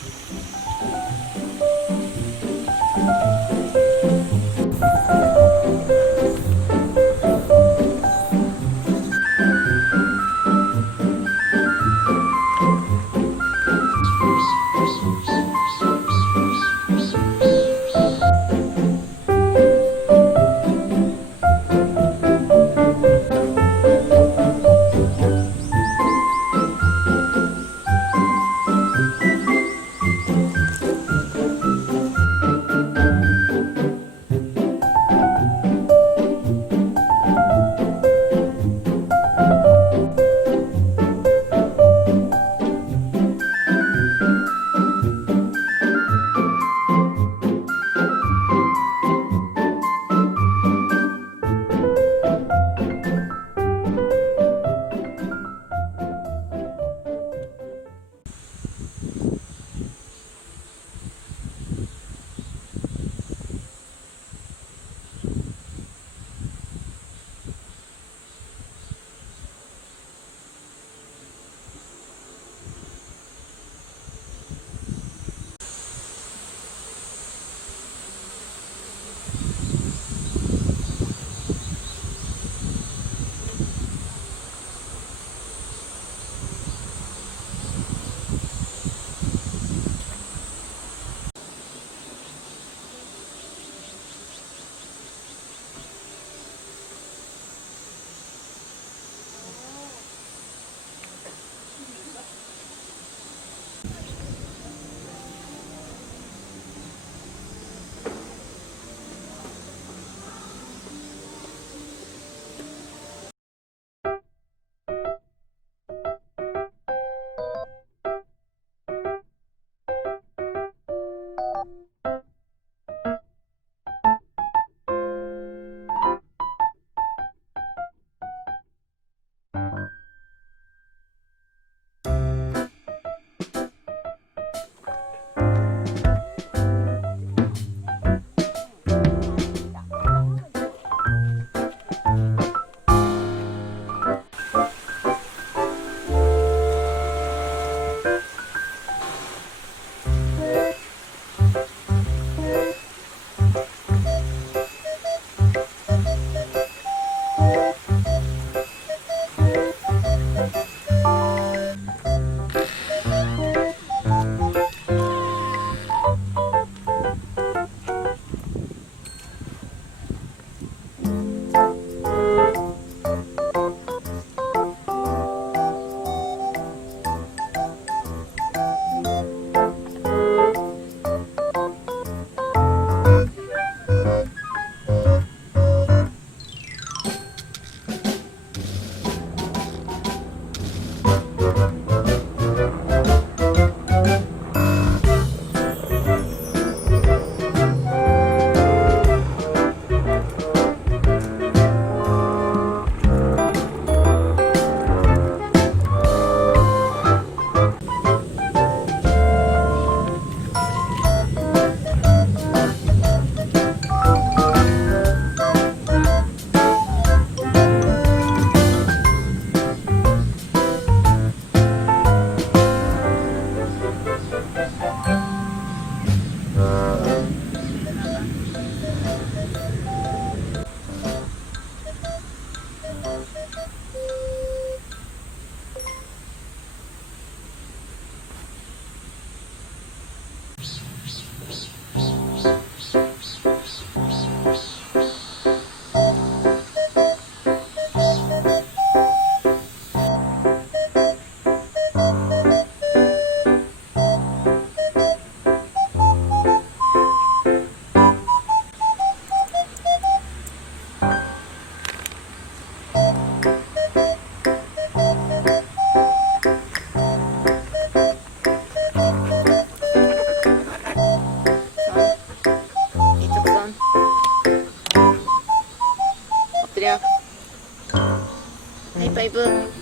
Thank 佩服。